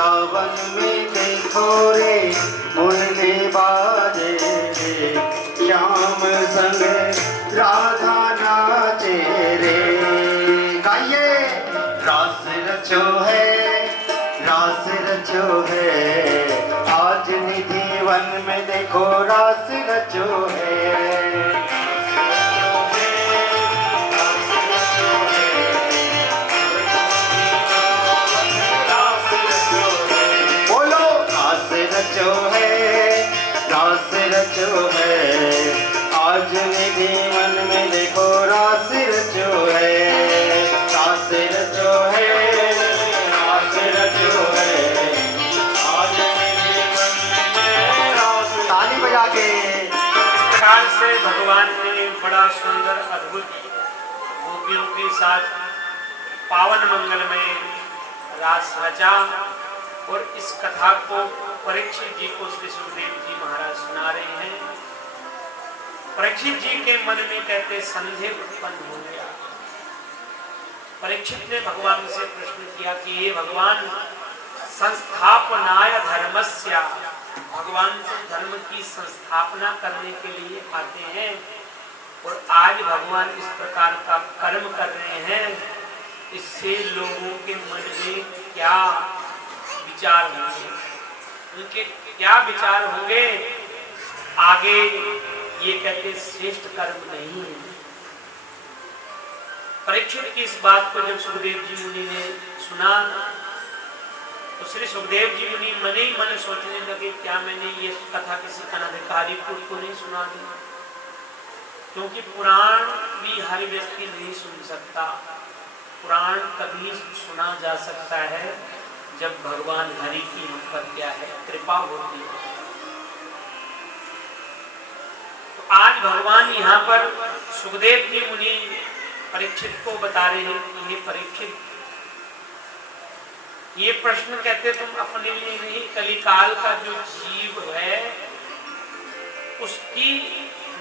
वृंदावन में देखो रे मुरली बाजे रे, श्याम संग राधा नाचे रे। गाइए, रास रचो है, रास रचो है, आज निधि वन में देखो रास रचो है। रचो है, रास रचो है, आज निधि मन में देखो रास रचो है। रास रचो है, रास रचो है, आज निधि मन में रास। ताली बजा के प्रकार से भगवान ने बड़ा सुंदर अद्भुत गोपियों के साथ पावन मंगल में रास रचा। और इस कथा को परीक्षित जी को श्री सुखदेव जी महाराज सुना रहे हैं। परीक्षित जी के मन में कहते संदेह उत्पन्न हो गया। परीक्षित ने भगवान से प्रश्न किया कि ये भगवान संस्थापनाय धर्मस्य, भगवान तो धर्म की संस्थापना करने के लिए आते हैं और आज भगवान इस प्रकार का कर्म कर रहे हैं, इससे लोगों के मन में क्या विचार होंगे, उनके क्या विचार होंगे। आगे ये कहते श्रेष्ठ कर्म नहीं है। परीक्षित की इस बात को जब सुखदेव जी मुनि ने सुना तो श्री सुखदेव जी मुनि मन ही मन सोचने लगे, क्या मैंने ये कथा किसी अनधिकारी को नहीं सुना दी, क्योंकि पुराण भी हर व्यक्ति नहीं सुन सकता। पुराण कभी सुना जा सकता है जब भगवान हरि की हम पर क्या है कृपा होती है। तो आज भगवान यहाँ पर सुखदेव जी मुनि परीक्षित को बता रहे हैं कि ये परीक्षित, ये प्रश्न कहते तुम अपने लिए नहीं, कलिकाल का जो जीव है उसकी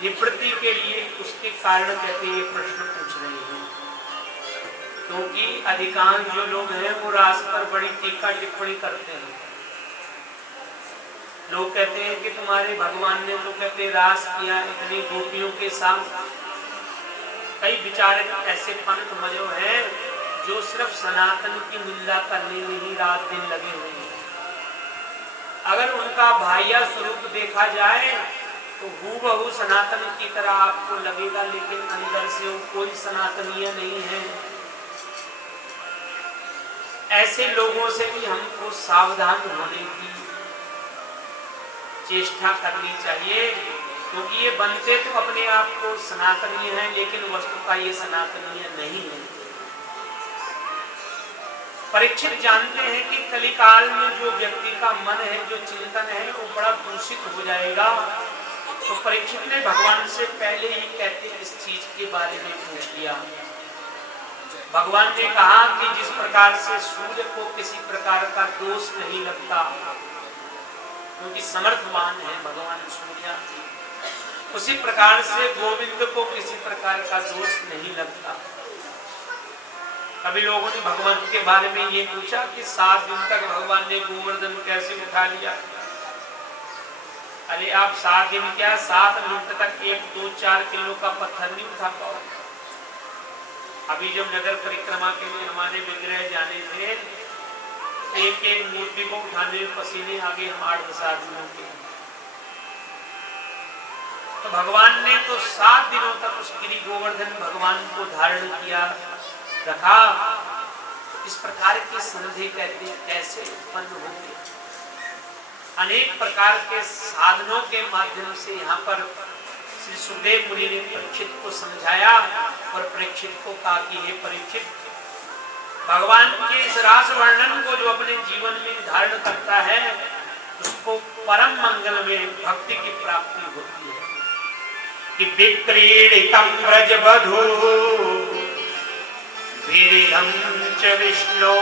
निवृत्ति के लिए, उसके कारण कहते ये प्रश्न पूछ रहे हैं। क्योंकि अधिकांश जो लोग हैं वो रास पर बड़ी टीका टिप्पणी करते हैं। लोग कहते हैं कि तुम्हारे भगवान ने तो कहते रास किया इतनी गोपियों के साथ। कई विचार ऐसे पंथ मजो हैं जो सिर्फ सनातन की निंदा करने में ही रात दिन लगे हुए हैं। अगर उनका बाह्य स्वरूप देखा जाए तो हूबहू सनातन की तरह आपको लगेगा, लेकिन अंदर से वो कोई सनातनीय नहीं है। ऐसे लोगों से भी हमको सावधान होने की चेष्टा करनी चाहिए, क्योंकि ये बनते तो अपने आप को सनातनीय हैं, लेकिन वस्तु का ये सनातनीय नहीं है। परीक्षित जानते हैं कि कलिकाल में जो व्यक्ति का मन है, जो चिंतन है, वो बड़ा दूषित हो जाएगा। तो परीक्षित ने भगवान से पहले ही कहते इस चीज के बारे में पूछ लिया। भगवान ने कहा कि जिस प्रकार से सूर्य को किसी प्रकार का दोष नहीं लगता, क्योंकि समर्थवान है भगवान सूर्य, उसी प्रकार से गोविंद को किसी प्रकार का दोष नहीं लगता। कभी लोगों ने भगवान के बारे में ये पूछा कि 7 दिन तक भगवान ने गोवर्धन कैसे उठा लिया। अरे आप 7 दिन क्या 7 मिनट तक 1, 2, 4 किलो का पत्थर नहीं उठा पाओ। अभी जब नगर परिक्रमा के लिए हमारे विग्रह जाने थे, एक एक मूर्ति को उठाने में पसीने आगे हम 8-10 आदमियों के। तो भगवान ने तो 7 दिनों तक उस गिरि गोवर्धन भगवान को धारण किया रखा। इस प्रकार के संदेह कहते कैसे उत्पन्न होंगे। अनेक प्रकार के साधनों के माध्यम से यहाँ पर श्री सुखदेव मुनि ने परीक्षित को समझाया और परीक्षित को कहा कि हे परीक्षित, भगवान के इस रास वर्णन को जो अपने जीवन में धारण करता है उसको परम मंगल में भक्ति की प्राप्ति होती है। कि विक्रीडितं व्रजवधू वीरियं च विष्णो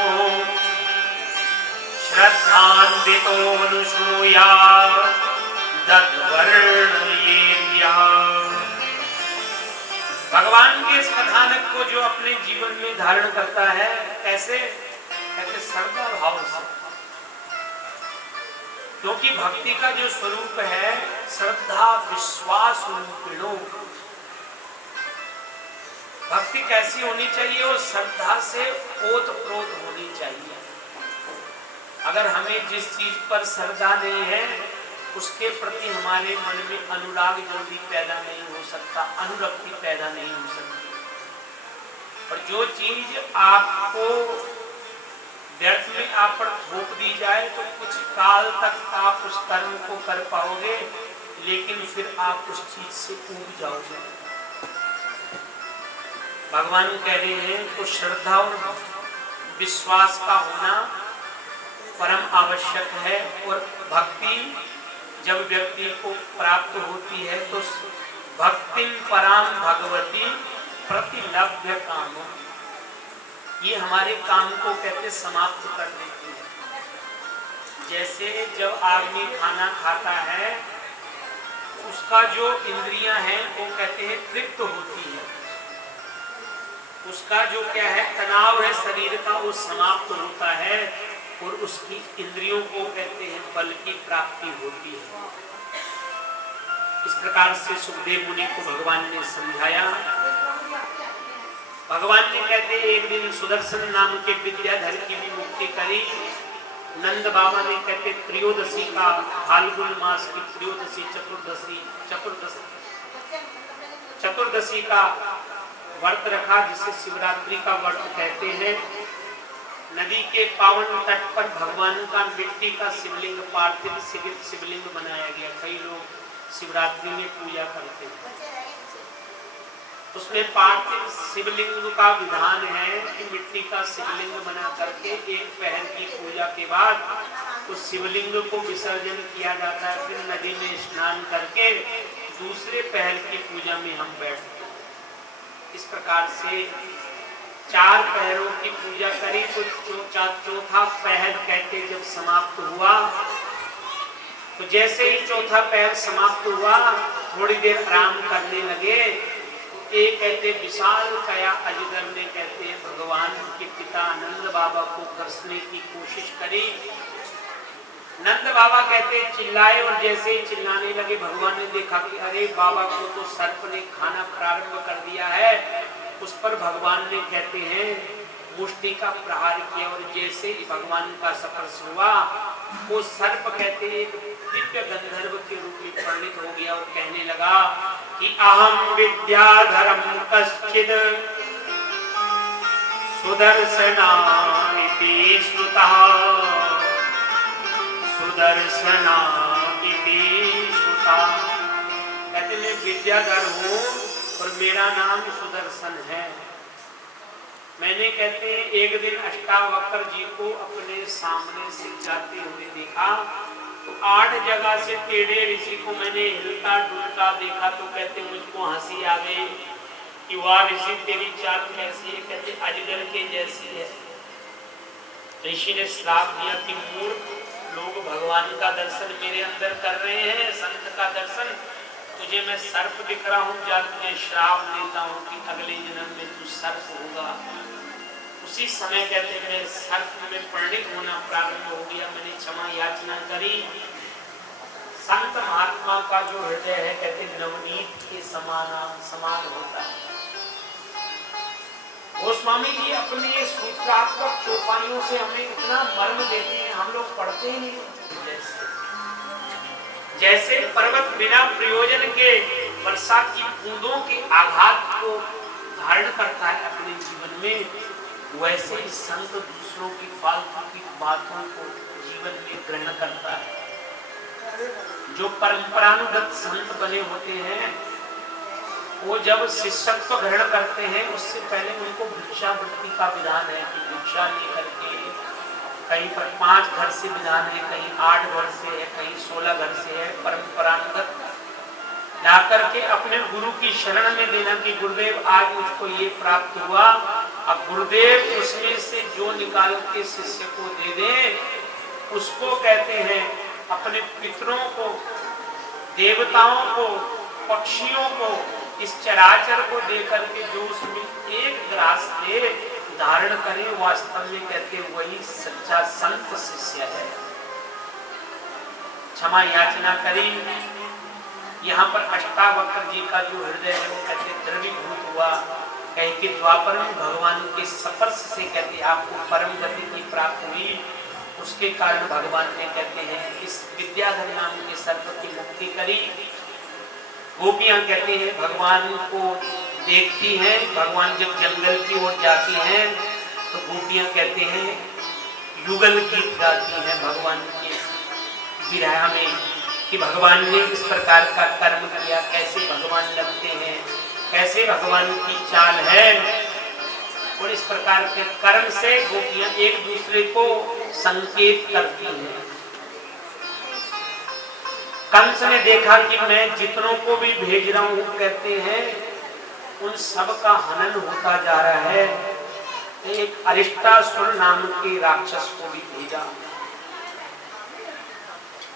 श्रद्धान्वितोऽनुसूयात् तद्वर्णयेद्या। भगवान के इस कथानक को जो अपने जीवन में धारण करता है कैसे, कहते श्रद्धा भाव से। क्योंकि भक्ति का जो स्वरूप है श्रद्धा विश्वास रूपिणो। भक्ति कैसी होनी चाहिए? और श्रद्धा से ओतप्रोत होनी चाहिए। अगर हमें जिस चीज पर श्रद्धा नहीं है उसके प्रति हमारे मन में अनुराग जल्दी पैदा नहीं हो सकता, अनुरक्ति पैदा नहीं हो सकती। और जो चीज आपको व्यर्थ में आप पर थोप दी जाए तो कुछ काल तक आप उस कर्म को कर पाओगे, लेकिन फिर आप उस चीज से ऊब जाओगे। भगवान कह रहे हैं तो श्रद्धा और विश्वास का होना परम आवश्यक है। और भक्ति जब व्यक्ति को प्राप्त होती है तो भक्तिं पराम भगवती प्रतिलभ्य काम, ये हमारे काम को कहते समाप्त कर देती है। जैसे जब आदमी खाना खाता है उसका जो इंद्रियां हैं वो कहते हैं तृप्त होती है, उसका जो क्या है तनाव है शरीर का वो समाप्त होता है और उसकी इंद्रियों को कहते हैं बल की प्राप्ति होती है। इस प्रकार से सुखदेव मुनि को भगवान ने समझाया। भगवान ने कहते एक दिन सुदर्शन नाम के विद्याधर की भी मुक्ति करी। नंद बाबा ने कहते त्रयोदशी का फाल्गुन मास की त्रयोदशी चतुर्दशी का व्रत रखा, जिसे शिवरात्रि का व्रत कहते हैं। नदी के पावन तट पर भगवान का मिट्टी का शिवलिंग, पार्थिव शिवलिंग बनाया गया। कई लोग शिवरात्रि में पूजा करते हैं, उसमें पार्थिव शिवलिंग का विधान है कि मिट्टी का शिवलिंग बना करके एक पहर की पूजा के बाद उस शिवलिंग को विसर्जन किया जाता है। फिर नदी में स्नान करके दूसरे पहर की पूजा में हम बैठते हैं। इस प्रकार से 4 पहरों की पूजा करी तो चौथा पहर कहते जब समाप्त हुआ तो जैसे ही चौथा पहर समाप्त हुआ थोड़ी देर आराम करने लगे। एक कहते विशाल काया अजगर ने कहते हैं भगवान के पिता नंद बाबा को कसने की कोशिश करी। नंद बाबा कहते चिल्लाए और जैसे ही चिल्लाने लगे भगवान ने देखा कि अरे बाबा को तो सर्प ने खाना प्रारंभ कर दिया है। उस पर भगवान ने कहते हैं मुष्टि का प्रहार किया और जैसे ही भगवान का स्पर्श हुआ वो सर्प कहते एक दिव्य गंधर्व के रूप में परिणित हो गया और कहने लगा कि अहम विद्याधरम कश्चिद सुदर्शनामिति श्रुतः सुदर्शनामिति श्रुतः। कहते मैं विद्याधर हूँ और मेरा नाम सुदर्शन है। मैंने कहते हैं एक दिन अष्टावक्र जी को अपने सामने से जाते हुए देखा तो 8 जगह से टेढ़े ऋषि को मैंने हिलता डुलता देखा तो कहते मुझको हंसी आ गई कि वाह ऋषि तेरी चाल कैसी है? कहते अजगर के जैसी है। ऋषि ने श्राप दिया कि मूर्ख लोग भगवान का दर्शन मेरे अंदर कर रहे हैं, संत का दर्शन, तुझे मैं सर्प दिख रहा हूँ, जा तुझे श्राप देता हूँ कि अगले जन्म में तू सर्प होगा। उसी समय कहते मैं सर्प में परिणित होना प्रारंभ हो गया। मैंने क्षमा याचना करी। संत महात्मा का जो हृदय है कहते नवनीत के समान होता है। गोस्वामी जी अपने सूत्रात्मक चौपाइयों से हमें इतना मर्म देते हैं, हम लोग पढ़ते ही नहीं। जैसे पर्वत बिना प्रयोजन के वर्षा की बूंदों के आघात को धारण करता है अपने जीवन में, वैसे ही संत दूसरों की फालतू की बातों को जीवन में ग्रहण करता है। जो परंपरानुगत संत बने होते हैं वो जब शिष्यत्व ग्रहण करते हैं उससे पहले उनको भिक्षावृत्ति का विधान है कि भिक्षा लेकर के कहीं पर 5 घर से विधान है, कहीं 8 घर से है, कहीं 16 घर से है। परंपरानुगत जाकर के अपने गुरु की शरण में देना कि गुरुदेव आज मुझको ये प्राप्त हुआ, अब गुरुदेव उसमें से जो निकाल के शिष्य को दे दें उसको कहते हैं अपने पितरों को, देवताओं को, पक्षियों को, इस चराचर को देकर के जो उसमें एक ग्रास ले धारण करे, वास्तव में कहते वही सच्चा संत शिष्य है। क्षमा याचना करी। यहाँ पर अष्टावक्र जी का जो हृदय है वो कहते द्रवीभूत हुआ। कहे कि द्वापर में भगवान के स्पर्श से कहते आपको परम गति की प्राप्त हुई। उसके कारण भगवान ने कहते हैं इस विद्याधर नाम के सर्प की मुक्ति करी। गोपियां कहते हैं भगवान को देखती हैं। भगवान जब जंगल की ओर जाती हैं तो गोपियां कहते हैं युगल गीत गाती हैं भगवान के विरह में कि भगवान ने इस प्रकार का कर्म किया, कैसे भगवान लगते हैं, कैसे भगवान की चाल है। और इस प्रकार के कर्म से गोपियां एक दूसरे को संकेत करती हैं। कंस ने देखा कि मैं जितनों को भी भेज रहा हूं कहते हैं उन सब का हनन होता जा रहा है। एक अरिष्टासुर नाम के राक्षस को भी भेजा।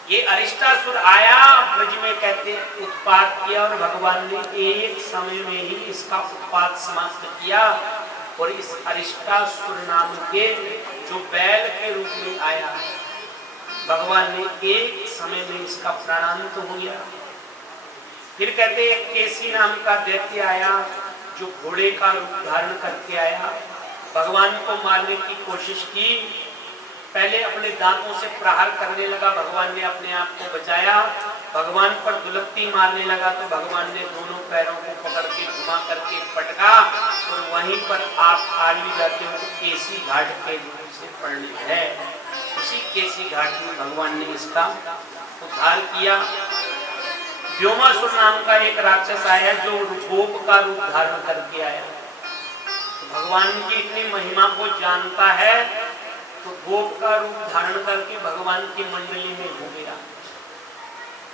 ये अरिष्टासुर आया, ब्रज में कहते हैं उत्पात किया और भगवान ने एक समय में ही इसका उत्पात समाप्त किया। और इस अरिष्टासुर नाम के जो बैल के रूप में आया भगवान ने एक समय में इसका प्राणांत हो गया। फिर कहते हैं केसी नाम का दैत्य आया जो घोड़े का रूप धारण करके आया। भगवान को मारने की कोशिश की, पहले अपने दांतों से प्रहार करने लगा, भगवान ने अपने आप को बचाया। भगवान पर दुलत्ती मारने लगा तो भगवान ने दोनों पैरों को पकड़ के घुमा करके पटका और वहीं पर आप आगे जाते हो केसी घाट के रूप से परिणित है। उसी केसी घाट में भगवान ने इसका उद्धार किया। व्योमासुर नाम का एक राक्षस आया जो गोप का रूप धारण करके आया। भगवान की इतनी महिमा को जानता है तो गोप का रूप धारण करके भगवान की मंडली में हो गया।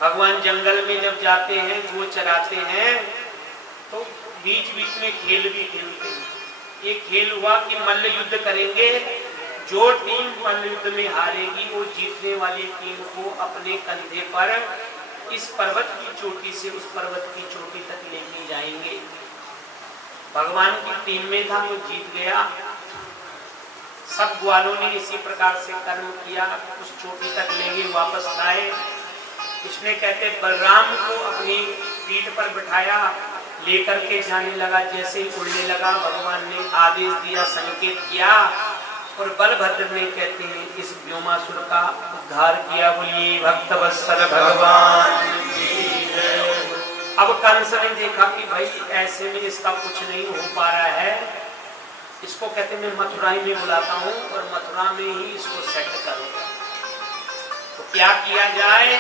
भगवान जंगल में जब जाते हैं गो चराते हैं तो बीच बीच में खेल भी खेलते हैं। ये खेल हुआ कि मल्ल युद्ध करेंगे, जो टीम मल्ल युद्ध में हारेगी वो जीतने वाली टीम को अपने कंधे पर इस पर्वत की चोटी से उस पर्वत की चोटी तक लेके जाएंगे। भगवान की टीम में था, वो जीत गया। सब ग्वालों ने इसी प्रकार से कर्म किया, उस चोटी तक ले गए, वापस लाए। इसने कहते बलराम को अपनी पीठ पर बिठाया, लेकर के जाने लगा। जैसे ही उड़ने लगा भगवान ने आदेश दिया, संकेत किया और बलभद्र ने कहते हैं इस व्योमासुर का उद्धार किया। बोलिए भक्तवत्सल भगवान की जय। अब कंस ने देखा कि भाई ऐसे में इसका कुछ नहीं हो पा रहा है, इसको कहते मैं मथुरा में बुलाता हूँ और मथुरा में ही इसको सेट करूंगा। तो क्या किया जाए?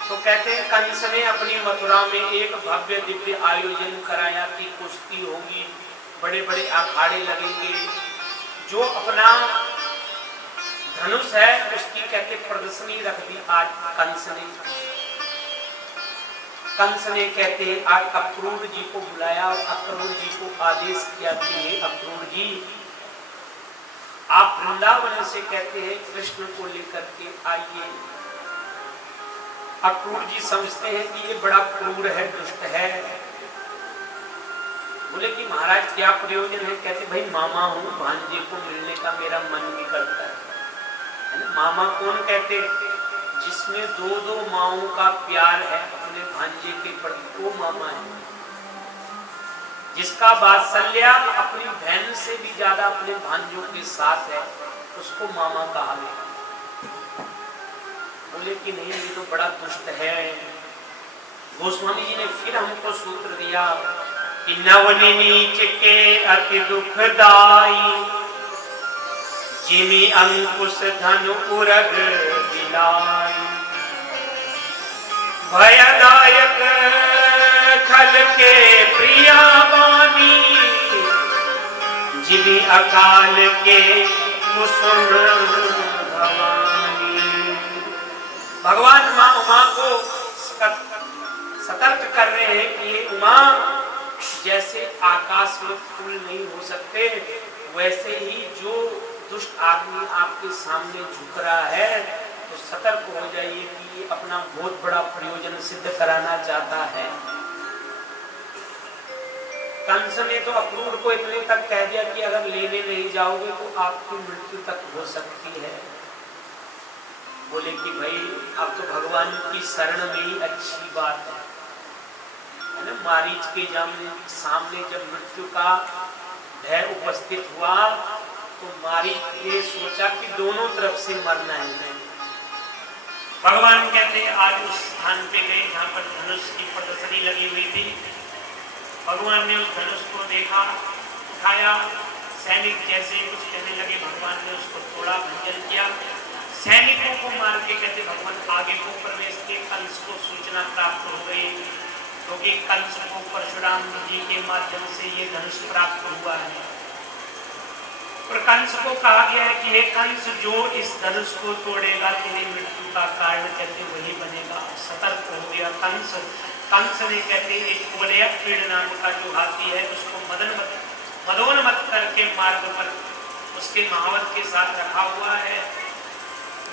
तो कहते हैं कंस ने अपनी मथुरा में एक भव्य दिव्य आयोजन कराया कि कुश्ती होगी, बड़े बड़े अखाड़े लगेंगे। जो अपना धनुष है उसकी कहते प्रदर्शनी रख दी आज कंस ने। कंस ने कहते हैं आज अक्रूर जी को बुलाया और अक्रूर जी को आदेश किया कि हे अक्रूर जी आप वृंदावन से कहते हैं कृष्ण को लेकर के आइए। अक्रूर जी समझते हैं कि ये बड़ा क्रूर है, दुष्ट है। बोले कि महाराज क्या प्रयोजन है? कहते भाई मामा हूँ, भांजे को मिलने का मेरा मन भी करता है। मामा कौन कहते? जिसमें दो दो माओं का प्यार है अपने भांजे के प्रति, वो मामा है। जिसका वात्सल्य अपनी बहन से भी ज्यादा अपने भांजों के साथ है उसको मामा कहा गया। बोले कि नहीं ये तो बड़ा दुष्ट है। गोस्वामी जी ने फिर हमको सूत्र दिया कि नवनी नीच के अति दुखदाई जिमी अंकुश धनु उरग बिलाई भयदायक खल के प्रिया बानी जिमी अकाल के कुसुम भवानी। भगवान माँ उमा को सतर्क कर रहे हैं कि ये उमा जैसे आकाश में फूल नहीं हो सकते वैसे ही जो दुष्ट आदमी आपके सामने झुक रहा है तो सतर्क हो जाइए कि ये अपना बहुत बड़ा प्रयोजन सिद्ध कराना चाहता है। कंस ने तो अक्रूर को इतने तक कह दिया कि अगर लेने नहीं जाओगे तो आपकी मृत्यु तक हो सकती है। बोले कि भाई अब तो भगवान की शरण में ही अच्छी बात है ना। मारीच के सामने जब मृत्यु का भय उपस्थित हुआ तो मारीच ने सोचा कि दोनों तरफ से मरना है नहीं। भगवान कहते आज उस स्थान पे गए जहाँ पर धनुष की प्रदर्शनी लगी हुई थी। भगवान ने उस धनुष को देखा, उठाया, सैनिक जैसे कुछ कहने लगे, भगवान ने उसको थोड़ा भंजन किया, सैनिकों को मार के कहते भगवान आगे को प्रवेश के। कंस को सूचना प्राप्त हो गई क्योंकि कंस को परशुराम जी के माध्यम से ये धनुष प्राप्त हुआ है। और कंस को कहा गया है कि हे कंस, जो इस धनुष को तोड़ेगा तेरी मृत्यु का कारण कहते वही बनेगा। सतर्क हो गया कंस। कंस ने कहते एक कुवलयाक्रीड नाम का जो हाथी है उसको मदोन्मत्त करके मार्ग पर उसके महावत के साथ रखा हुआ है।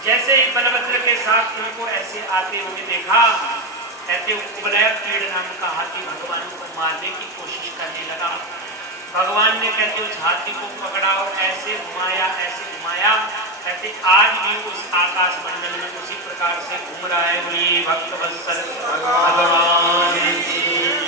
जैसे ही बलभद्र के साथ उनको ऐसे आते हुए देखा, कहते कुवलयाक्रीड नाम का हाथी भगवान को मारने की कोशिश करने लगा। भगवान ने कहते उस हाथी को पकड़ा और ऐसे घुमाया, कहते आज भी उस आकाश मंडल में उसी प्रकार से घूम रहा है। भक्त वत्सल भगवान की